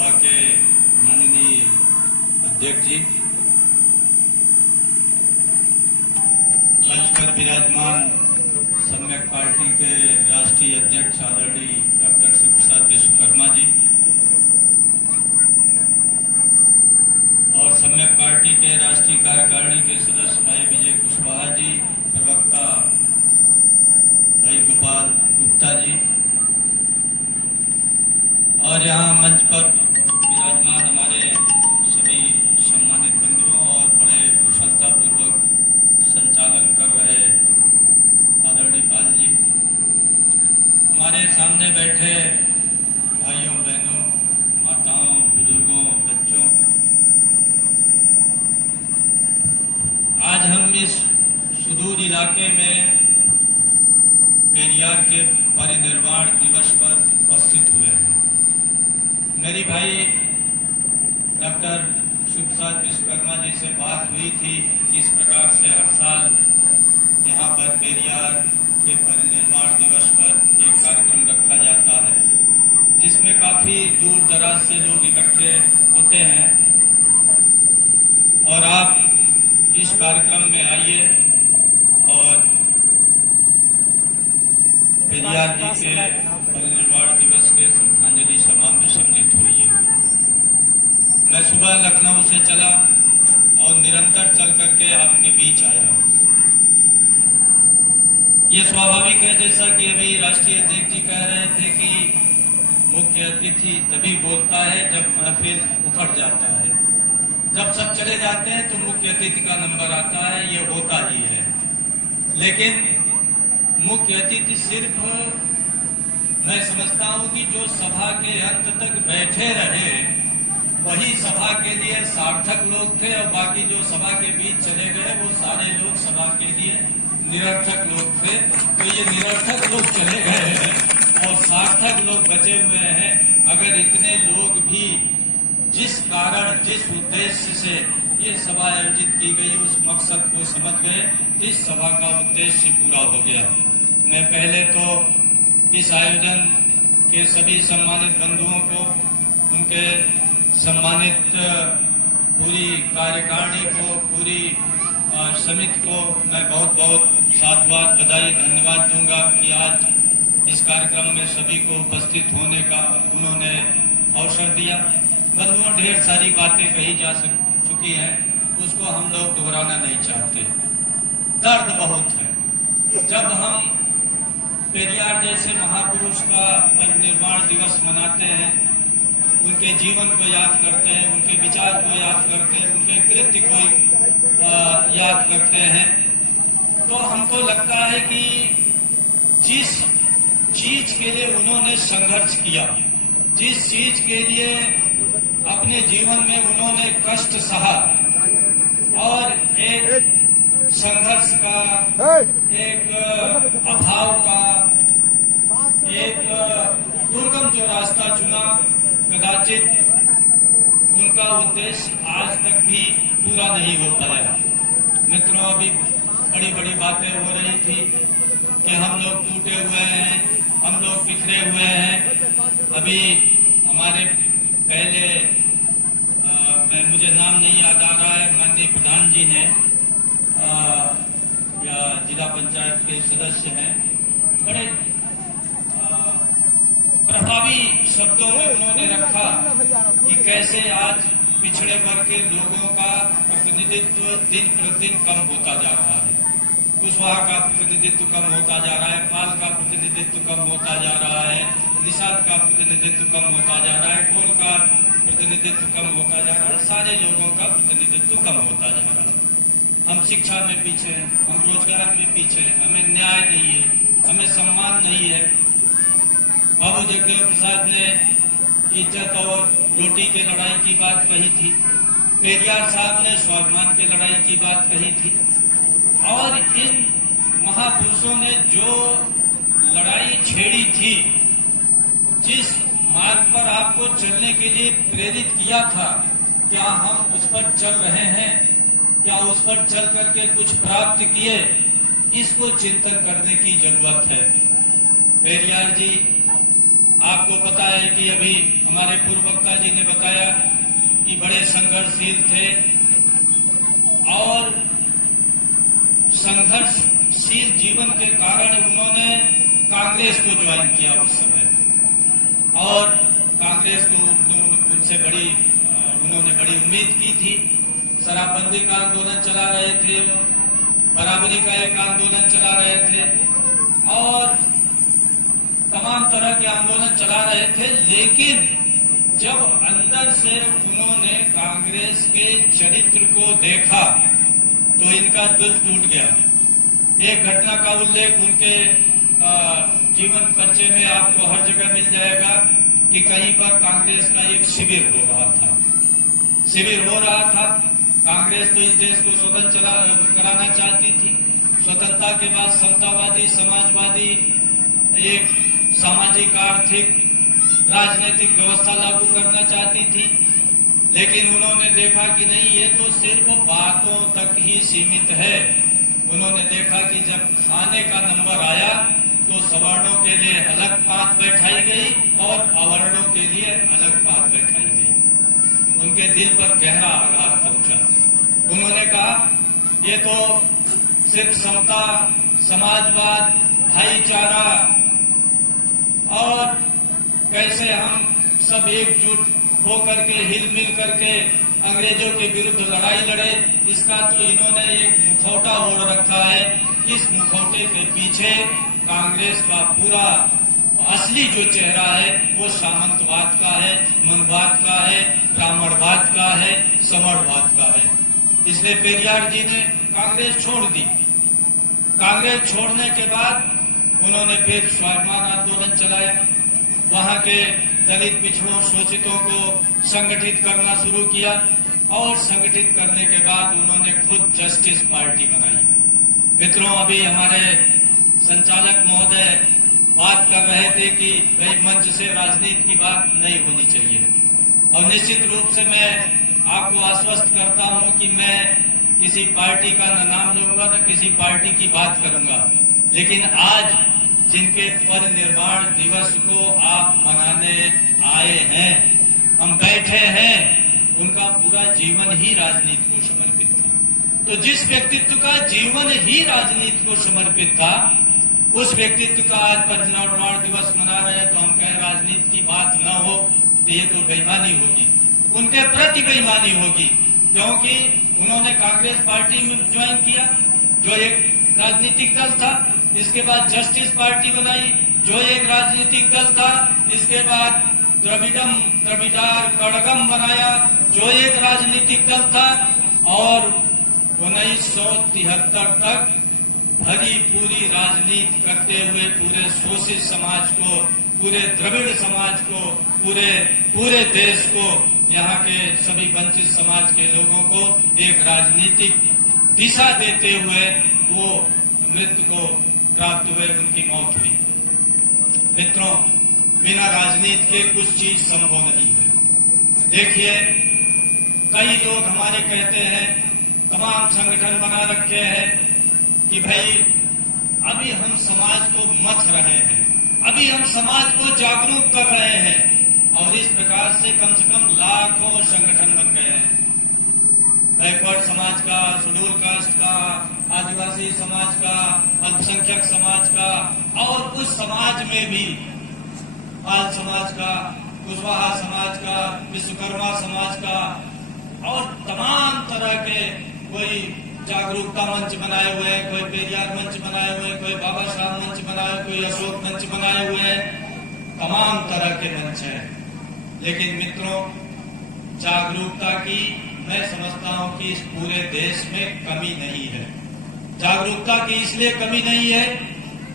सभा के माननीय अध्यक्ष जी, मंच पर विराजमान सम्यक पार्टी के राष्ट्रीय अध्यक्ष आदरणीय डॉक्टर शिव प्रसाद विश्वकर्मा जी और सम्यक पार्टी के राष्ट्रीय कार्यकारिणी के सदस्य भाई विजय कुशवाहा जी, प्रवक्ता भाई गोपाल गुप्ता जी और यहाँ मंच पर विराजमान हमारे सभी सम्मानित बंधुओं और बड़े कुशलतापूर्वक संचालन कर रहे आदरणीय पाल जी, हमारे सामने बैठे भाइयों बहनों, माताओं, बुजुर्गों, बच्चों, आज हम इस सुदूर इलाके में पेरियार के परिनिर्वाण दिवस पर उपस्थित हुए हैं। मेरी भाई डॉक्टर शिव प्रसाद विश्वकर्मा जी से बात हुई थी कि इस प्रकार से हर साल यहाँ पर पेरियार के परिनिर्वाण दिवस पर एक कार्यक्रम रखा जाता है, जिसमें काफी दूर दराज से लोग इकट्ठे होते हैं और आप इस कार्यक्रम में आइए और पेरियार जी के परिनिर्वाण दिवस के श्रद्धांजलि सभा में सम्मिलित होइए। मैं सुबह लखनऊ से चला और निरंतर चल करके आपके बीच आया। ये स्वाभाविक है, जैसा कि अभी राष्ट्रीय अध्यक्ष जी कह रहे थे कि मुख्य अतिथि तभी बोलता है जब महफिल उखड़ जाता है। जब सब चले जाते हैं तो मुख्य अतिथि का नंबर आता है, ये होता ही है। लेकिन मुख्य अतिथि सिर्फ मैं समझता हूं कि जो सभा के अंत तक बैठे रहे वही सभा के लिए सार्थक लोग थे और बाकी जो सभा के बीच चले गए वो सारे लोग सभा के लिए निरर्थक लोग थे। तो ये निरर्थक लोग चले गए हैं और सार्थक लोग बचे हुए हैं। अगर इतने लोग भी जिस कारण, जिस उद्देश्य से ये सभा आयोजित की गई उस मकसद को समझ गए, इस सभा का उद्देश्य पूरा हो गया। मैं पहले तो इस आयोजन के सभी सम्मानित बंधुओं को, उनके सम्मानित पूरी कार्यकारिणी को, पूरी समिति को मैं बहुत बहुत साधुवाद, बधाई, धन्यवाद दूंगा कि आज इस कार्यक्रम में सभी को उपस्थित होने का उन्होंने अवसर दिया। बंधुओं, ढेर सारी बातें कही जा चुकी हैं, उसको हम लोग दोहराना नहीं चाहते। दर्द बहुत है। जब हम पेरियार जैसे महापुरुष का परिनिर्वाण दिवस मनाते हैं, उनके जीवन को याद करते हैं, उनके विचार को याद करते हैं, उनके कृत्य को याद करते हैं, तो हमको लगता है कि जिस चीज के लिए उन्होंने संघर्ष किया, जिस चीज के लिए अपने जीवन में उन्होंने कष्ट सहा और एक संघर्ष का, एक अभाव का, एक दुर्गम जो रास्ता चुना, कदाचित उनका उद्देश्य आज तक भी पूरा नहीं हो पाया। मित्रों, अभी बड़ी बड़ी बातें हो रही थी कि हम लोग टूटे हुए हैं, हम लोग बिखरे हुए हैं। अभी हमारे पहले मुझे नाम नहीं याद आ रहा है, माननीय प्रधान जी ने या जिला पंचायत के सदस्य हैं, बड़े प्रभावी शब्दों में उन्होंने रखा कि कैसे आज पिछड़े वर्ग के लोगों का प्रतिनिधित्व दिन प्रतिदिन कम होता जा रहा है। कुशवाहा का प्रतिनिधित्व कम होता जा रहा है, पाल का प्रतिनिधित्व कम होता जा रहा है, निषाद का प्रतिनिधित्व कम होता जा रहा है, कोल का प्रतिनिधित्व कम होता जा रहा है, सारे लोगों का प्रतिनिधित्व कम होता जा रहा है। हम शिक्षा में पीछे हैं, हम रोजगार में पीछे हैं, हमें न्याय नहीं है, हमें सम्मान नहीं है। बाबू जगदेव प्रसाद ने इज्जत और रोटी की लड़ाई की बात कही थी, पेरियार साहब ने स्वाभिमान की लड़ाई की बात कही थी और इन महापुरुषों ने जो लड़ाई छेड़ी थी, जिस मार्ग पर आपको चलने के लिए प्रेरित किया था, क्या हम उस पर चल रहे हैं? क्या उस पर चल करके कुछ प्राप्त किए? इसको चिंतन करने की जरूरत है। पेरियार जी आपको पता है कि अभी हमारे पूर्व वक्ता जी ने बताया कि बड़े संघर्षशील थे और संघर्षशील जीवन के कारण उन्होंने कांग्रेस को ज्वाइन किया उस समय, और कांग्रेस को उनसे उन्होंने बड़ी उम्मीद की थी। शराबबंदी का आंदोलन चला रहे थे, बराबरी का एक आंदोलन चला रहे थे और तमाम तरह के आंदोलन चला रहे थे। लेकिन जब अंदर से उन्होंने कांग्रेस के चरित्र को देखा तो इनका दिल टूट गया। एक घटना का उल्लेख उनके जीवन परिचय में आपको हर जगह मिल जाएगा कि कहीं पर कांग्रेस का एक शिविर हो रहा था। कांग्रेस तो इस देश को स्वतंत्र कराना चाहती थी। स्वतंत्रता के बाद समतावादी, समाजवादी एक सामाजिक, आर्थिक, राजनीतिक व्यवस्था लागू करना चाहती थी। लेकिन उन्होंने देखा कि नहीं, ये तो सिर्फ बातों तक ही सीमित है। उन्होंने देखा कि जब खाने का नंबर आया तो सवर्णों के लिए अलग पात बैठाई गई और अवर्णों के लिए अलग पात बैठाई गई। उनके दिल पर गहरा आघात पहुंचा। उन्होंने कहा ये तो सिर्फ समता, समाजवाद, भाईचारा और कैसे हम सब एकजुट होकर के हिल-मिल करके अंग्रेजों के विरुद्ध लड़ाई लड़े, इसका तो इन्होंने एक मुखौटा ओढ़ रखा है। इस मुखौटे के पीछे कांग्रेस का पूरा असली जो चेहरा है वो सामंतवाद का है, मनवाद का है, ब्राह्मणवाद का है, समरवाद का है। इसलिए पेरियार जी ने कांग्रेस छोड़ दी। कांग्रेस छोड़ने के बाद उन्होंने फिर स्वाभिमान आंदोलन चलाया। वहां के दलित, पिछड़ों, शोषितों को संगठित करना शुरू किया और संगठित करने के बाद उन्होंने खुद जस्टिस पार्टी बनाई। मित्रों, अभी हमारे संचालक महोदय बात कर रहे थे कि भाई मंच से राजनीति की बात नहीं होनी चाहिए, और निश्चित रूप से मैं आपको आश्वस्त करता हूं कि मैं किसी पार्टी का न नाम लूंगा न किसी पार्टी की बात करूंगा। लेकिन आज जिनके परिनिर्वाण दिवस को आप मनाने आए हैं, हम बैठे हैं, उनका पूरा जीवन ही राजनीति को समर्पित था। तो जिस व्यक्तित्व का जीवन ही राजनीति को समर्पित था, उस व्यक्तित्व का आज परिनिर्वाण दिवस मना रहे हैं, तो हम कहें राजनीति की बात न हो तो ये तो बेईमानी होगी, उनके प्रति बेईमानी होगी। क्योंकि उन्होंने कांग्रेस पार्टी में ज्वाइन किया जो एक राजनीतिक दल था, इसके बाद जस्टिस पार्टी बनाई जो एक राजनीतिक दल था, इसके बाद द्रविडार कड़गम बनाया जो एक राजनीतिक दल था, और 1973 तक भरी पूरी राजनीति करते हुए पूरे शोषित समाज को, पूरे द्रविड़ समाज को, पूरे देश को, यहाँ के सभी वंचित समाज के लोगों को एक राजनीतिक दिशा देते हुए वो मृत्यु को प्राप्त हुए, उनकी मौत हुई। मित्रों, बिना राजनीति के कुछ चीज संभव नहीं है। देखिए, कई लोग हमारे कहते हैं, तमाम संगठन बना रखे हैं कि भाई अभी हम समाज को मथ रहे हैं, अभी हम समाज को जागरूक कर रहे हैं, और इस प्रकार से कम लाखों संगठन बन गए हैं। बैकवर्ड समाज का, शेड्यूल कास्ट का, आदिवासी समाज का, अल्पसंख्यक समाज का, और उस समाज में भी पाल समाज का, कुशवाहा समाज का, विश्वकर्मा समाज का, और तमाम तरह के कोई जागरूकता मंच बनाए हुए हैं, कोई पेरियार मंच बनाए हुए हैं, कोई बाबा साहब मंच बनाए हुए, कोई अशोक मंच बनाए हुए हैं, तमाम तरह के मंच हैं। लेकिन मित्रों, जागरूकता की मैं समझता हूं कि इस पूरे देश में कमी नहीं है। जागरूकता की इसलिए कमी नहीं है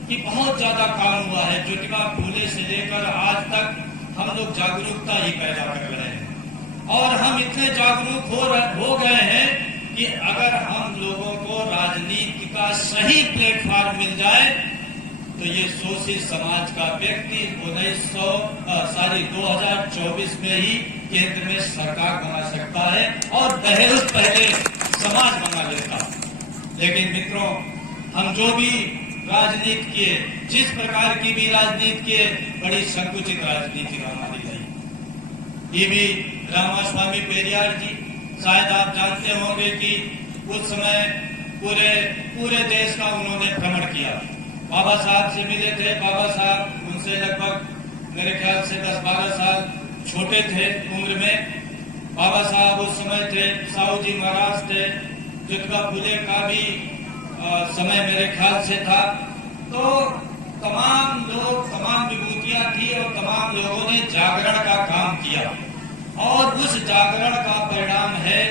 कि बहुत ज्यादा काम हुआ है। ज्योतिबा फूले से लेकर आज तक हम लोग जागरूकता ही पैदा कर रहे हैं, और हम इतने जागरूक हो गए हैं कि अगर हम लोगों को राजनीति का सही प्लेटफॉर्म मिल जाए तो ये शोषित समाज का व्यक्ति 2024 में ही केंद्र में सरकार बना सकता है और पहले समाज बना लेता। लेकिन मित्रों, हम जो भी राजनीति किए, जिस प्रकार की भी राजनीति किए, बड़ी संकुचित राजनीति हमारी रही। ये भी रामास्वामी पेरियार जी, शायद आप जानते होंगे कि उस समय पूरे देश का उन्होंने भ्रमण किया। बाबा साहब से मिले थे। बाबा साहब उनसे लगभग मेरे ख्याल से 10-12 साल छोटे थे उम्र में। बाबा साहब उस समय थे, साहू जी महाराज थे, ज्योतिबा फुले का भी समय मेरे ख्याल से था। तो तमाम लोग, तमाम विभूतियां थी और तमाम लोगों ने जागरण का काम किया और उस जागरण का परिणाम है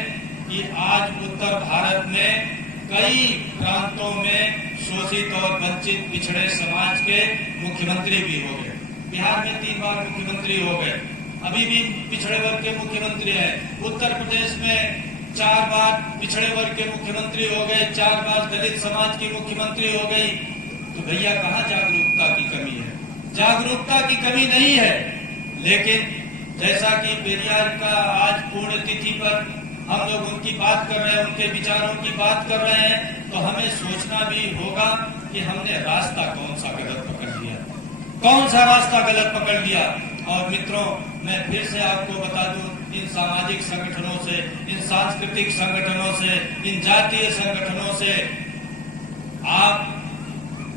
कि आज उत्तर भारत में कई प्रांतों में शोषित और वंचित पिछड़े समाज के मुख्यमंत्री भी हो गए। बिहार में 3 बार मुख्यमंत्री हो गए, अभी भी पिछड़े वर्ग के मुख्यमंत्री हैं। उत्तर प्रदेश में 4 बार पिछड़े वर्ग के मुख्यमंत्री हो गए, 4 बार दलित समाज की मुख्यमंत्री हो गई। तो भैया कहाँ जागरूकता की कमी है? जागरूकता की कमी नहीं है, लेकिन जैसा कि पेरियार का आज पुण्यतिथि पर हम लोग उनकी बात कर रहे हैं, उनके विचारों की बात कर रहे हैं, तो हमें सोचना भी होगा कि हमने रास्ता कौन सा गलत पकड़ लिया, कौन सा रास्ता गलत पकड़ लिया। और मित्रों, मैं फिर से आपको बता दूं, इन सामाजिक संगठनों से, इन सांस्कृतिक संगठनों से, इन जातीय संगठनों से आप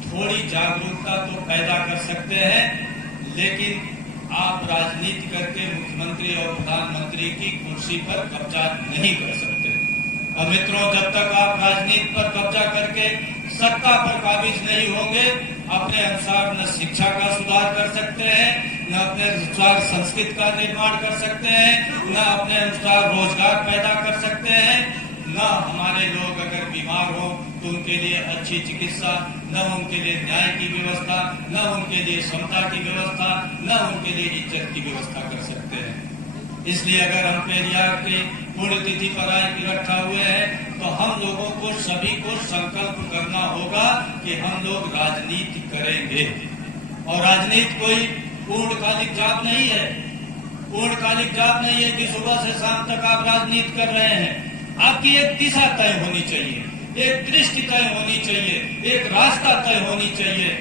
थोड़ी जागरूकता तो पैदा कर सकते हैं, लेकिन आप राजनीति करके मुख्यमंत्री और प्रधानमंत्री की कुर्सी पर कब्जा नहीं कर सकते। और मित्रों, जब तक आप राजनीति पर कब्जा करके सत्ता पर काबिज नहीं होंगे, अपने अनुसार न शिक्षा का सुधार कर सकते हैं, न अपने अनुसार संस्कृति का निर्माण कर सकते हैं, न अपने अनुसार रोजगार पैदा कर सकते हैं, न हमारे लोग अगर बीमार हो तो उनके लिए अच्छी चिकित्सा, न उनके लिए न्याय की व्यवस्था, न उनके लिए समता की व्यवस्था, न उनके लिए इज्जत की व्यवस्था कर सकते हैं। इसलिए अगर हम पेरियार की पुण्यतिथि पर आज इकट्ठा हुए हैं, तो हम लोगों को, सभी को संकल्प करना होगा कि हम लोग राजनीति करेंगे। और राजनीति कोई पूर्णकालिक जॉब नहीं है, पूर्णकालिक जॉब नहीं है कि सुबह से शाम तक आप राजनीति कर रहे हैं। आपकी एक दिशा तय होनी चाहिए, एक दृष्टि तय होनी चाहिए, एक रास्ता तय होनी चाहिए।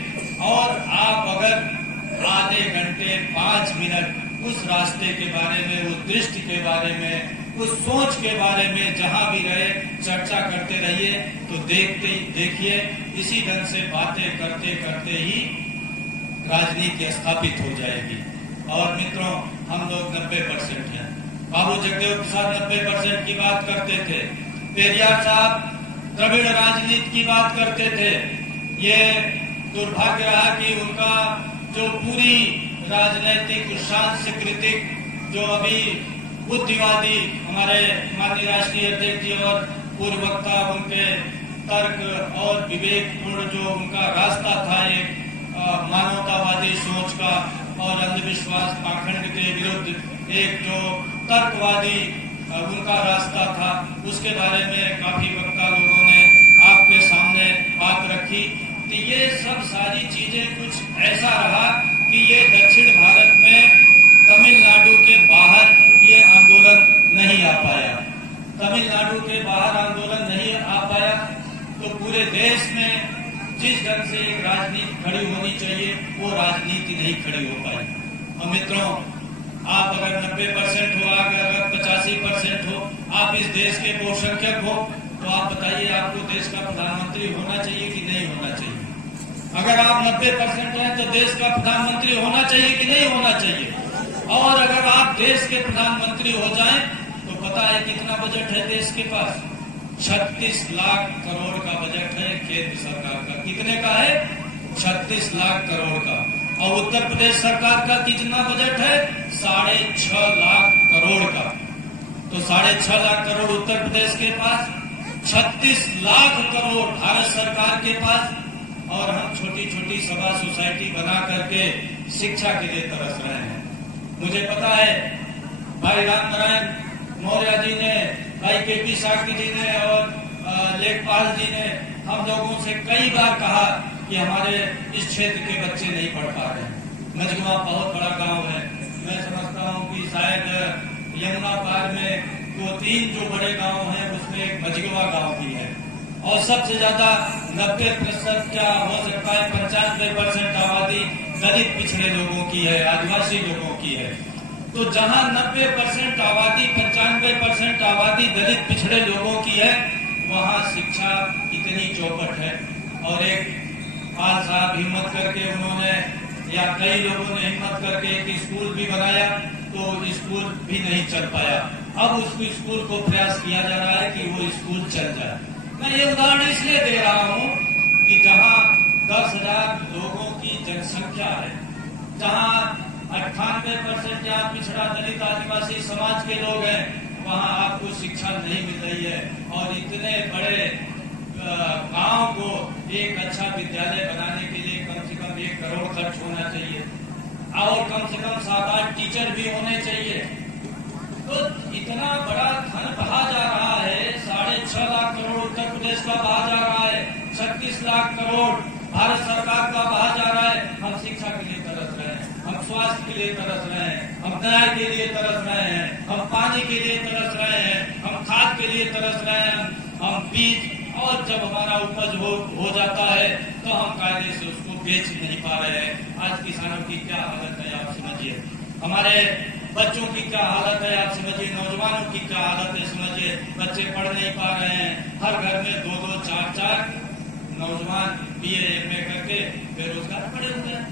और आप अगर आधे घंटे 5 मिनट उस रास्ते के बारे में, उस दृष्टि के बारे में, उस सोच के बारे में जहां भी रहे चर्चा करते रहिए, तो देखिए इसी ढंग से बातें करते करते ही राजनीति स्थापित हो जाएगी। और मित्रों, हम लोग 90% हैं। बाबू जगदेव प्रसाद 90% की बात करते थे, पेरियार साहब द्रविड़ राजनीति की बात करते थे। ये दुर्भाग्य रहा कि उनका जो पूरी राजनैतिक सांस्कृतिक, जो अभी बुद्धिवादी हमारे माननीय राष्ट्रीय अध्यक्ष जी और पूर्व वक्ता, उनके तर्क और विवेकपूर्ण जो उनका रास्ता था, एक मानवतावादी सोच का और अंधविश्वास पाखंड के विरुद्ध एक जो तर्कवादी उनका रास्ता था, उसके बारे में काफी वक्ता लोगों ने आपके सामने बात रखी। तो ये सब सारी चीजें कुछ ऐसा रहा कि ये दक्षिण भारत में तमिलनाडु के बाहर ये आंदोलन नहीं आ पाया, तमिलनाडु के बाहर आंदोलन नहीं आ पाया। तो पूरे देश में जिस ढंग से एक राजनीति खड़ी होनी चाहिए, वो राजनीति नहीं खड़ी हो पाई। और मित्रों, आप अगर 90% हो, अगर 85% हो, आप इस देश के बहुसंख्यक हो, तो आप बताइए आपको देश का प्रधानमंत्री होना चाहिए कि नहीं होना चाहिए? अगर आप 90% हैं तो देश का प्रधानमंत्री होना चाहिए कि नहीं होना चाहिए? और अगर आप देश के प्रधानमंत्री हो जाएं, तो पता है कितना बजट है देश के पास? 36 लाख करोड़ का बजट है केंद्र सरकार का। कितने का है? 36 लाख करोड़ का। और उत्तर प्रदेश सरकार का कितना बजट है? 6.5 लाख करोड़ का। तो 6.5 लाख करोड़ उत्तर प्रदेश के पास, 36 लाख करोड़ भारत सरकार के पास, और हम छोटी छोटी सभा सोसाइटी बना करके शिक्षा के लिए तरस रहे हैं। मुझे पता है भाई राम नारायण मौर्य जी ने, भाई केपी साकी जी ने और लेखपाल जी ने हम लोगों से कई बार कहा कि हमारे इस क्षेत्र के बच्चे नहीं पढ़ पा रहे हैं। मझगवा बहुत बड़ा गांव है, मैं समझता हूं कि शायद यमुना पार में 2-3 जो बड़े गांव हैं उसमें एक मझगवा गांव भी है। और सबसे ज्यादा 90% क्या हो सकता है 95% आबादी दलित पिछड़े लोगों की है, आदिवासी लोगों की है। तो जहां 90% आबादी 95% आबादी दलित पिछड़े लोगों की है, वहां शिक्षा इतनी चौपट है। और एक पाल साहब हिम्मत करके उन्होंने या कई लोगों ने हिम्मत करके एक स्कूल भी बनाया, तो स्कूल भी नहीं चल पाया। अब उस स्कूल को प्रयास किया जा रहा है कि वो स्कूल चल जाए। मैं ये उदाहरण इसलिए दे रहा हूं कि जहां 10,000 लोगों की जनसंख्या है, जहां 98% यहाँ पिछड़ा दलित आदिवासी समाज के लोग हैं, वहां आपको शिक्षा नहीं मिल रही है। और इतने बड़े गांव को एक अच्छा विद्यालय बनाने के लिए कम से कम 1 करोड़ खर्च होना चाहिए और कम से कम 7-8 टीचर भी होने चाहिए। तो इतना बड़ा धन बहा जा रहा है, 6.5 लाख करोड़ उत्तर प्रदेश का बहा जा रहा है, 36 लाख करोड़ भारत सरकार का बहा जा रहा है। हम शिक्षा के लिए तरस रहे हैं, हम स्वास्थ्य के लिए तरस रहे हैं, हम न्याय के लिए तरस रहे हैं, हम पानी के लिए तरस रहे हैं, हम खाद के लिए तरस रहे हैं, हम बीज, और जब हमारा उपज हो जाता है तो हम कायदे से उसको बेच नहीं पा रहे हैं। आज किसानों की क्या हालत है आप समझिए, हमारे बच्चों की क्या हालत है आप समझिए, नौजवानों की क्या हालत है समझिए। बच्चे पढ़ नहीं पा रहे हैं, हर घर में 2-2, 4-4 नौजवान BA MA करके बेरोजगार पड़े हुए हैं।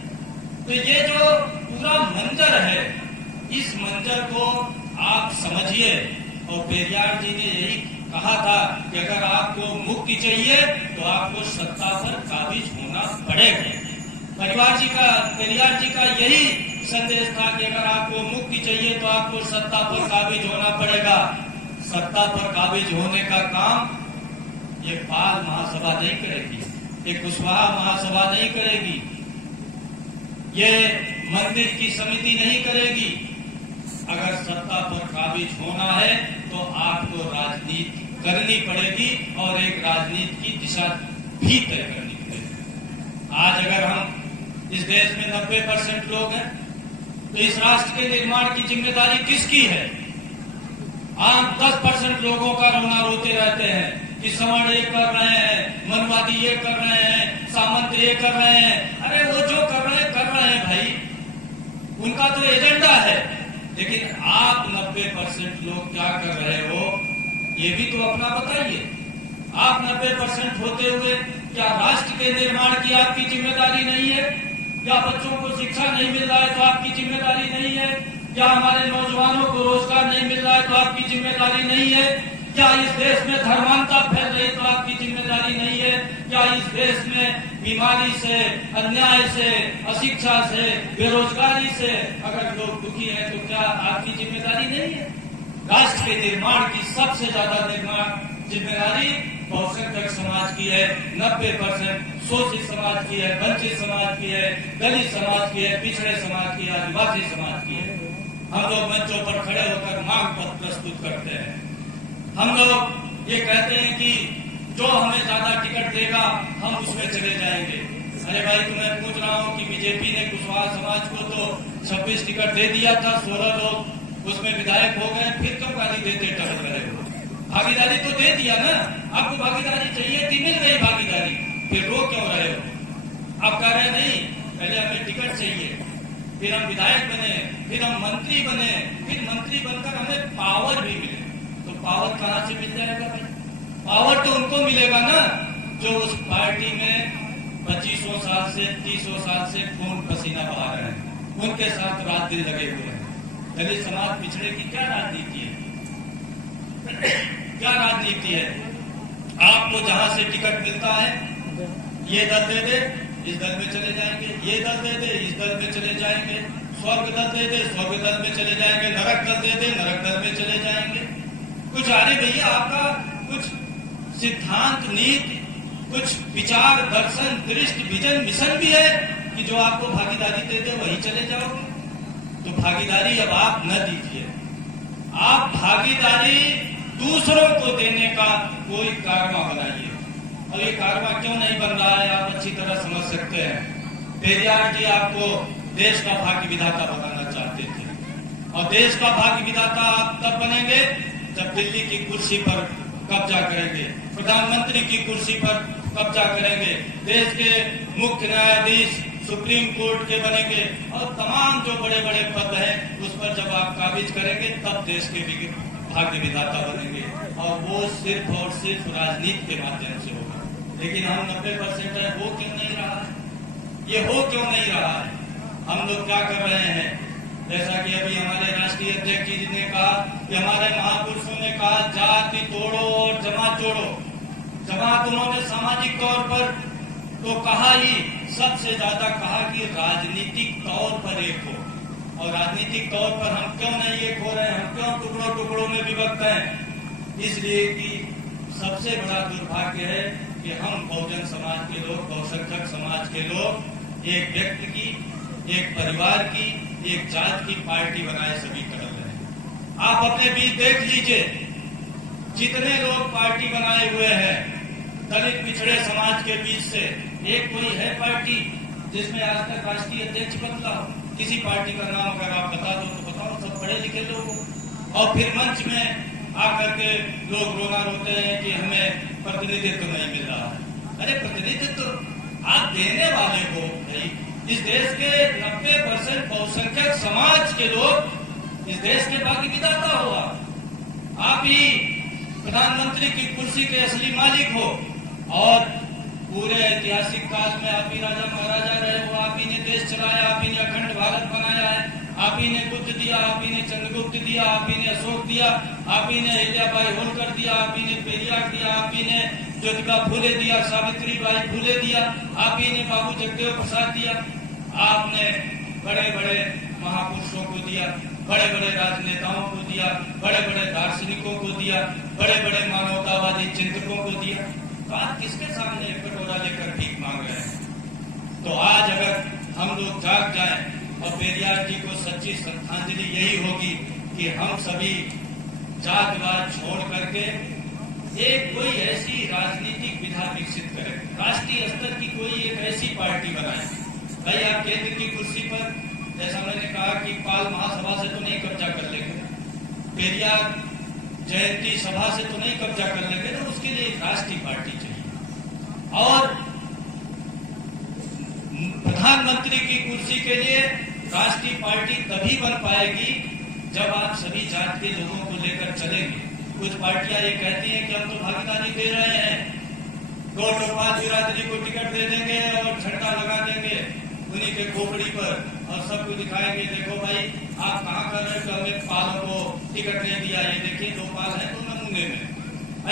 तो ये जो पूरा मंजर है, इस मंजर को आप समझिए। और पेरियार जी ने यही कहा था कि अगर आपको मुक्ति चाहिए तो आपको सत्ता पर काबिज होना पड़ेगा। पेरियार जी का यही संदेश था कि अगर आपको मुक्ति चाहिए तो आपको सत्ता पर काबिज होना पड़ेगा। सत्ता पर काबिज होने का काम ये पाल महासभा नहीं करेगी, ये कुशवाहा महासभा नहीं करेगी, ये मंदिर की समिति नहीं करेगी। अगर सत्ता पर काबिज होना है तो आपको राजनीति करनी पड़ेगी और एक राजनीति की दिशा भी तय करनी पड़ेगी। आज अगर हम इस देश में 90% लोग हैं तो इस राष्ट्र के निर्माण की जिम्मेदारी किसकी है? आम 10% लोगों का रोना रोते रहते हैं कि सवर्ण ये कर रहे हैं, मनवादी ये कर रहे हैं, सामंत ये कर रहे हैं। अरे वो जो कर रहे हैं भाई, उनका तो एजेंडा है, लेकिन आप 90% लोग क्या कर रहे हो ये भी तो अपना बताइए। आप 90% होते हुए क्या राष्ट्र के निर्माण की आपकी जिम्मेदारी नहीं है? क्या बच्चों को शिक्षा नहीं मिल रहा है तो आपकी जिम्मेदारी नहीं है? क्या हमारे नौजवानों को रोजगार नहीं मिल रहा है तो आपकी जिम्मेदारी नहीं है? क्या इस देश में धर्मांधता फैल रही तो आपकी जिम्मेदारी नहीं है? क्या इस देश में बीमारी से, अन्याय से, अशिक्षा से, बेरोजगारी से अगर लोग दुखी हैं तो क्या आपकी जिम्मेदारी नहीं है? राष्ट्र के निर्माण की सबसे ज्यादा जिम्मेदारी बहुसंख्यक समाज की है, 90% शोषित समाज की है, वंचित समाज की है, दलित समाज की है, पिछड़े समाज की है, आदिवासी समाज की है। हम लोग मंचों पर खड़े होकर मांग पत्र प्रस्तुत करते हैं। हम लोग ये कहते हैं कि जो हमें ज्यादा टिकट देगा हम उसमें चले जाएंगे। अरे भाई, तो मैं पूछ रहा हूँ कि बीजेपी ने कुशवाहा समाज को तो 26 टिकट दे दिया था, 16 लोग उसमें विधायक हो गए, फिर क्यों गाली देते टहल रहे हो? भागीदारी तो दे दिया ना, आपको भागीदारी चाहिए थी, मिल गई भागीदारी, फिर रो क्यों रहे हो? आप कह रहे नहीं पहले हमें टिकट चाहिए, फिर हम विधायक बने, फिर हम मंत्री बने, फिर मंत्री बनकर हमें पावर भी मिले। तो पावर कहां से मिल जाएगा भाई? पावर तो उनको मिलेगा ना जो उस पार्टी में 2500 साल से 30 साल से खून पसीना बहा रहे हैं, उनके साथ रात दिन लगे हुए हैं। दलित समाज पिछड़े की क्या राजनीति है? क्या राजनीति है? आपको जहां से टिकट मिलता है, ये दल दे दे, इस दल में चले जाएंगे, ये दल दे दे, इस दल में चले जाएंगे, स्वर्ग दल दे दे, स्वर्ग दल में चले जाएंगे, नरक दल दे दे, नरक दल में चले जाएंगे। कुछ अरे भैया आपका कुछ सिद्धांत, नीति, कुछ विचार, दर्शन, दृष्टि, विजन, मिशन भी है कि जो आपको भागीदारी दे दे वही चले जाओगे? तो भागीदारी अब आप न दीजिए। आप भागीदारी दूसरों को देने का कोई कारवा बनाइए। और ये कारवा क्यों नहीं बन रहा है आप अच्छी तरह समझ सकते हैं। पेरियार जी आपको देश का भाग्य विधाता बनाना चाहते थे, और देश का भाग्य विधाता आप तब बनेंगे जब दिल्ली की कुर्सी पर कब्जा करेंगे, प्रधानमंत्री की कुर्सी पर कब्जा करेंगे, देश के मुख्य न्यायाधीश सुप्रीम कोर्ट के बनेंगे और तमाम जो बड़े बड़े पद हैं उस पर जब आप काबिज करेंगे तब देश के भाग्य विधाता बनेंगे, और वो सिर्फ और सिर्फ राजनीति के माध्यम से होगा। लेकिन हम 90% है, वो क्यों नहीं रहा है? ये हो क्यों नहीं रहा है? हम लोग क्या कर रहे हैं? जैसा कि अभी हमारे राष्ट्रीय अध्यक्ष जी ने कहा कि हमारे महापुरुषों ने कहा जाति तोड़ो और जमात जोड़ो। जमात उन्होंने सामाजिक तौर पर तो कहा ही, सबसे ज्यादा कहा कि राजनीतिक तौर पर एक हो, और राजनीतिक तौर पर हम क्यों नहीं एक हो रहे हैं? हम क्यों टुकड़ों टुकड़ों में विभक्त हैं? इसलिए कि सबसे बड़ा दुर्भाग्य है कि हम बहुजन समाज के लोग, बहुसंख्यक समाज के लोग एक व्यक्ति की, एक परिवार की, एक जात की पार्टी बनाए सभी कर रहे हैं। आप अपने बीच देख लीजिए, जितने लोग पार्टी बनाए हुए हैं दलित पिछड़े समाज के बीच से, एक कोई है पार्टी जिसमें आज तक राष्ट्रीय अध्यक्ष बदला हो? किसी पार्टी का नाम अगर आप बता दो तो बताओ, सब पढ़े लिखे लोग हो। और फिर मंच में आकर के लोग रोना रोते हैं कि हमें प्रतिनिधित्व नहीं मिल रहा है। अरे प्रतिनिधित्व आप देने वाले हो भाई। इस देश के 90% बहुसंख्यक समाज के लोग इस देश के भाग्य विधाता हो। आप ही प्रधानमंत्री की कुर्सी के असली मालिक हो, और पूरे ऐतिहासिक काल में आप ही राजा महाराजा रहे हो। आप ही ने देश चलाया, आप ही ने अखंड भारत बनाया है, आप ही ने बुद्ध दिया, आप ही ने चंद्रगुप्त दिया, आप ही ने अशोक दिया, आप ही ने अहिल्याबाई होलकर दिया, आप ही ने पेरियार दिया, आप ही ने ज्योतिबा फूले दिया, सावित्रीबाई फूले दिया, आप ही ने बाबू जगदेव प्रसाद दिया। आपने बड़े बड़े महापुरुषों को दिया, बड़े बड़े राजनेताओं को दिया, बड़े बड़े दार्शनिकों को दिया, बड़े बड़े मानवतावादी चिंतकों को दिया। तो आज किसके सामने कटोरा लेकर भीख मांग रहे हैं? तो आज अगर हम लोग जाग जाएं, और पेरियार जी को सच्ची श्रद्धांजलि यही होगी कि हम सभी जातवाद छोड़ करके एक कोई ऐसी राजनीतिक विधा विकसित करें, राष्ट्रीय स्तर की कोई एक ऐसी पार्टी बनाए। भाई आप केंद्र की कुर्सी पर, जैसा मैंने कहा कि पाल महासभा से तो नहीं कब्जा कर लेंगे, पेरियार जयंती सभा से तो नहीं कब्जा कर लेंगे, तो उसके लिए एक राष्ट्रीय पार्टी चाहिए। और प्रधानमंत्री की कुर्सी के लिए राष्ट्रीय पार्टी तभी बन पाएगी जब आप सभी जात के लोगों को लेकर चलेंगे। कुछ पार्टियां ये कहती हैं कि हम तो भागीदारी दे रहे हैं, 2-5 बिरादरी को टिकट दे देंगे और झंडा लगा देंगे उन्हीं के खोपड़ी पर, और सबको दिखाएंगे देखो भाई आप कहाँ कर रहे हो, हमें पालों को टिकट नहीं दिया, ये देखिए 2 पाल है 2 नमूने में।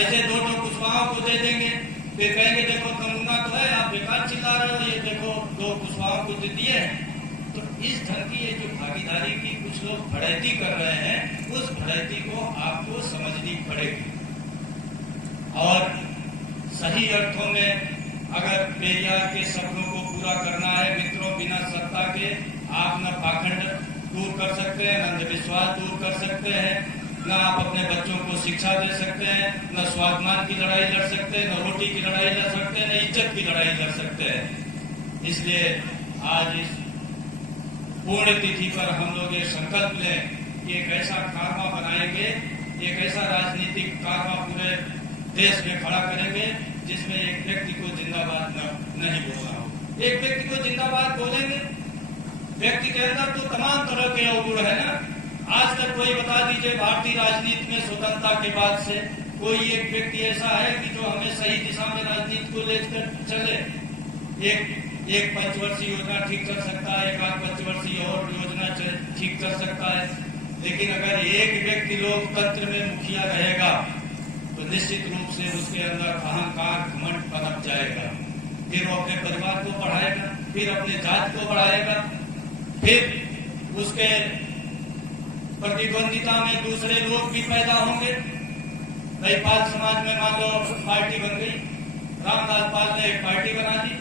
ऐसे 2 कुशवाहों को दे देंगे, फिर कहेंगे देखो नमूना तो है, आप बेकार चिल्ला रहे हो, ये देखो 2 कुशवाहों को दे दिए। तो इस ढंग की ये जो भागीदारी की कुछ लोग भड़ैती कर रहे हैं, उस भड़ैती को आपको समझनी पड़ेगी। और सही अर्थों में अगर पेरियार के सपनों को पूरा करना है मित्रों, बिना सत्ता के आप न पाखंड दूर कर सकते हैं, न अंधविश्वास दूर कर सकते हैं, न आप अपने बच्चों को शिक्षा दे सकते हैं, न स्वाभिमान की लड़ाई लड़ सकते हैं, न रोटी की लड़ाई लड़ सकते हैं, न इज्जत की लड़ाई लड़ सकते हैं। इसलिए आज इस पुण्य तिथि पर हम लोग ये संकल्प लें कि एक ऐसा कारवा बनाएंगे, एक ऐसा राजनीतिक कारवा पूरे देश में खड़ा करेंगे जिसमें एक व्यक्ति को जिंदाबाद नहीं बोलना हो। एक व्यक्ति को जिंदाबाद बोलेंगे, व्यक्ति के अंदर तो तमाम तरह के अवगुण है ना। आज तक कोई बता दीजिए भारतीय राजनीति में स्वतंत्रता के बाद से कोई एक व्यक्ति ऐसा है कि जो हमें सही दिशा में राजनीति को लेकर चले। एक पंचवर्षीय योजना ठीक कर सकता है, एक 8 पंचवर्षीय और योजना ठीक कर सकता है, लेकिन अगर एक व्यक्ति लोकतंत्र में मुखिया रहेगा तो निश्चित रूप से उसके अंदर अहंकार घमंड पनप जाएगा। फिर वो अपने परिवार को बढ़ाएगा, फिर अपने जात को बढ़ाएगा, फिर उसके प्रतिद्वंदिता में दूसरे लोग भी पैदा होंगे। भाई पाल समाज में मान लो पार्टी बन गई, रामलाल पाल ने एक पार्टी बना दी,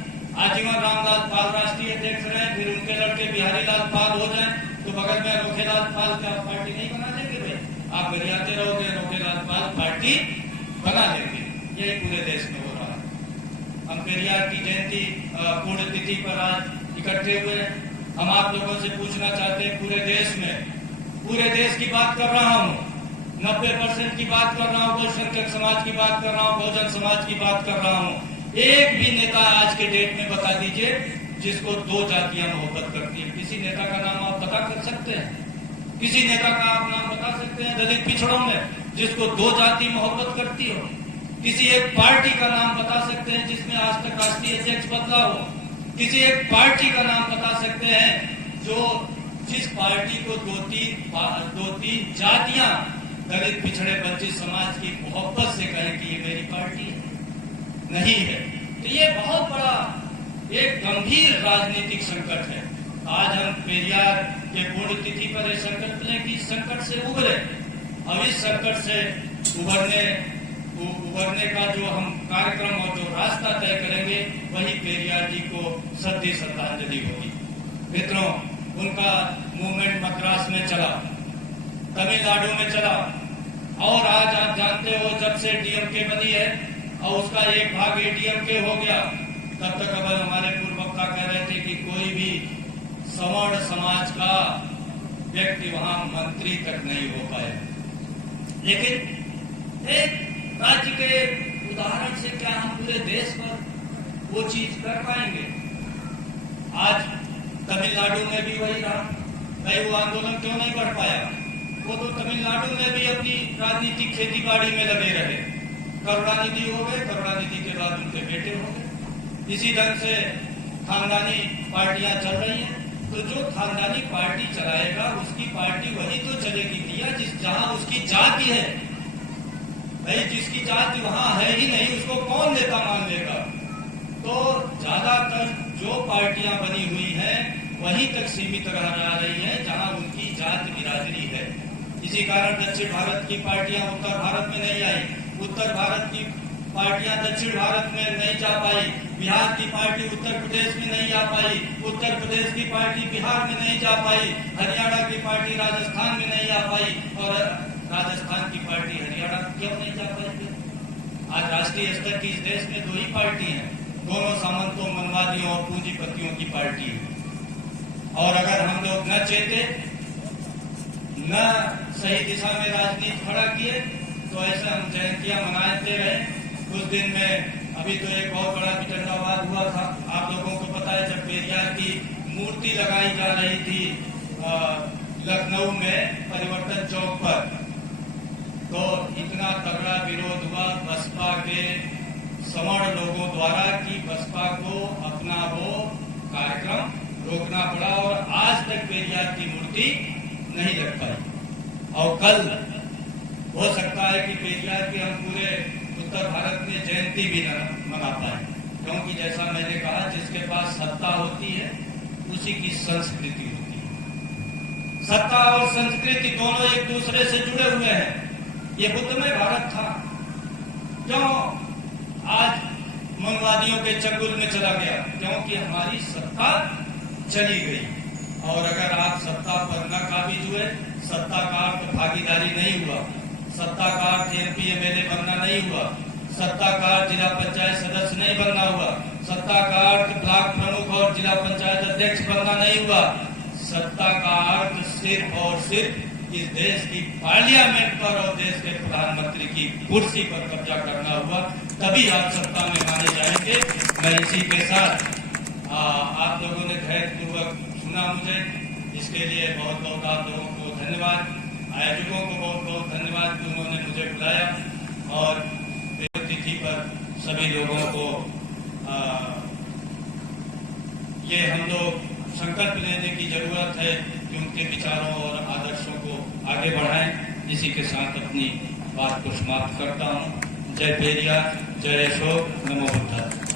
आजीवन रामलाल पाल राष्ट्रीय अध्यक्ष रहे, फिर उनके लड़के बिहारी लाल पाल हो जाए तो बगल में अनोखेलाल पाल का पार्टी नहीं बना देंगे। भाई आप गरियाते रहोगे, अनोखेलाल पाल पार्टी बना देंगे। यही पूरे देश में हो रहा है। हम पेरियार की जयंती पुण्य तिथि पर आज इकट्ठे हुए। हम आप लोगों से पूछना चाहते हैं, पूरे देश की बात कर रहा हूँ, 90% की बात कर रहा हूँ, बहुसंख्यक समाज की बात कर रहा हूँ, बहुजन समाज की बात कर रहा हूँ, एक भी नेता आज के डेट में बता दीजिए जिसको दो जातियां मोहब्बत करती है। किसी नेता का नाम आप बता कर सकते हैं? किसी नेता का आप नाम बता सकते हैं दलित पिछड़ों में जिसको दो जाति मोहब्बत करती हो? किसी एक पार्टी का नाम बता सकते हैं जिसमें आज तक राष्ट्रीय अध्यक्ष बदला हो? किसी एक पार्टी का नाम बता सकते हैं जो जिस पार्टी को दो तीन जातियां दलित पिछड़े वंचित समाज की मोहब्बत से कहे कि ये मेरी पार्टी है? नहीं है। तो ये बहुत बड़ा एक गंभीर राजनीतिक संकट है। आज हम पेरियार के पुण्यतिथि पर यह संकल्प लें कि इस संकट से उभरे। अब इस संकट से उभरने का जो हम कार्यक्रम और जो रास्ता तय करेंगे वही पेरियार जी को सद्दी श्रद्धांजलि होगी। मित्रों, उनका मूवमेंट मद्रास में चला, तमिलनाडु में चला, और आज आप जानते हो जब से डीएमके बनी है और उसका एक भाग एडीएमके हो गया, तब तक अब हमारे पूर्व वक्ता कह रहे थे कि कोई भी सवर्ण समाज का व्यक्ति वहां मंत्री तक नहीं हो पाए। लेकिन एक राज्य के उदाहरण से क्या हम पूरे देश पर वो चीज कर पाएंगे? आज तमिलनाडु में भी वही रहा। भाई वो आंदोलन क्यों नहीं बढ़ पाया? वो तो तमिलनाडु में भी अपनी राजनीतिक खेती बाड़ी में लगे रहे। करुणानिधि हो गए, करुणानिधि के बाद उनके बेटे हो गए। इसी ढंग से खानदानी पार्टियां चल रही हैं। तो जो खानदानी पार्टी चलाएगा उसकी पार्टी वही तो चलेगी दिया जहां उसकी जाति है। भाई जिसकी जाति वहां है ही नहीं उसको कौन नेता मान लेगा? तो ज्यादातर जो पार्टियां बनी हुई हैं वहीं तक सीमित रह जा रही है जहां उनकी जाति बिरादरी है। इसी कारण दक्षिण भारत की पार्टियां उत्तर भारत में नहीं आई, उत्तर भारत की पार्टियां दक्षिण भारत में नहीं जा पाई, बिहार की पार्टी उत्तर प्रदेश में नहीं आ पाई, उत्तर प्रदेश की पार्टी बिहार में नहीं जा पाई, हरियाणा की पार्टी राजस्थान में नहीं आ पाई, और राजस्थान की पार्टी हरियाणा क्यों नहीं जा पाई? आज राष्ट्रीय स्तर की इस देश में दो ही पार्टी हैं, दोनों सामंतों, मनवादियों और पूंजीपतियों की पार्टी है। और अगर हम लोग न चेते, न सही दिशा में राजनीति खड़ा किए तो ऐसे हम जयंतियां मनाते रहे। कुछ दिन में अभी तो एक बहुत बड़ा वितंडावाद हुआ था, आप लोगों को पता है, जब पेरियार की मूर्ति लगाई जा रही थी लखनऊ में परिवर्तन चौक पर, तो इतना तगड़ा विरोध हुआ बसपा के सवर्ण लोगों द्वारा कि बसपा को अपना वो कार्यक्रम रोकना पड़ा और आज तक पेरियार की मूर्ति नहीं लग पाई। और कल हो सकता है कि पेरियार की हम पूरे उत्तर भारत में जयंती भी न मना पाए, क्योंकि जैसा मैंने कहा जिसके पास सत्ता होती है उसी की संस्कृति होती है। सत्ता और संस्कृति दोनों एक दूसरे से जुड़े हुए हैं। ये बुद्धमय भारत था, क्यों आज मनवादियों के चंगुल में चला गया? क्योंकि हमारी सत्ता चली गई। और अगर आप सत्ता पर न काबिज हुए, सत्ता का अर्थ भागीदारी नहीं हुआ, सत्ता का अर्थ एमपी एमएलए बनना नहीं हुआ, सत्ता का अर्थ जिला पंचायत सदस्य नहीं बनना हुआ, सत्ता का अर्थ ब्लॉक प्रमुख और जिला पंचायत अध्यक्ष बनना नहीं हुआ। सत्ता का अर्थ सिर्फ और सिर्फ इस देश की पार्लियामेंट पर और देश के प्रधानमंत्री की कुर्सी पर कब्जा करना हुआ, तभी आप सत्ता में माने जाएंगे। मैं इसी के साथ आप लोगों ने धैर्यपूर्वक सुना मुझे, इसके लिए बहुत बहुत आप लोगों को धन्यवाद। आयोजकों को बहुत बहुत धन्यवाद कि उन्होंने मुझे बुलाया और तिथि पर सभी लोगों को ये हम लोग संकल्प लेने की जरूरत है कि उनके विचारों और आदर्शों को आगे बढ़ाएं। इसी के साथ अपनी बात को समाप्त करता हूँ। जय पेरियार, जय अशोक, नमो बुद्धाय।